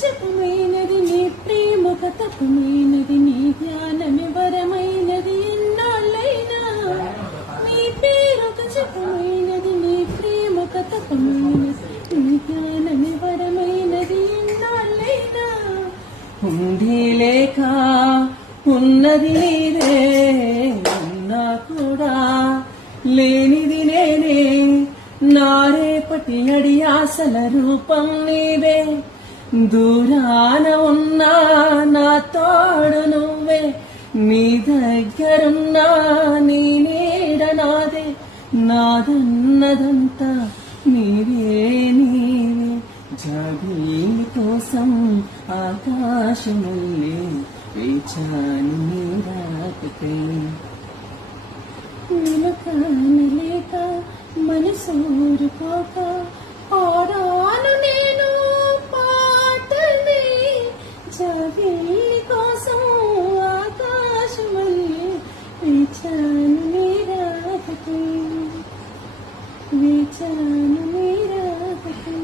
జపమైనది నీ ప్రేమొక తపమైనది నీ ధ్యానమి వరమైనది ఎన్నాళ్ళైనా నీ పేరొక జపమైనది నీ ప్రేమొక తపమైనది నీ ధ్యానమి వరమైనది ఎన్నాళ్ళైనా ఉండి లేక ఉన్నది నీదే ఉన్నా కూడా లేనిది నేనే నా రేపటి అడి ఆశల రూపం నీవే దూరాన ఉన్నా నా తోడు నువ్వే నీ దగ్గరున్నా నీ నీడ నాదే నాదన్నదంతా నీవే నీవే జాబిల్లి కోసం ఆకాశమల్లే వేచాను నీ రాకకై నిలకానలేక మనసూరుకోక పాడాను నేను పాటని జాబిల్లి కోసం ఆకాశమల్లే వేచాను నీ రాకకై వేచాను నీ రాకకై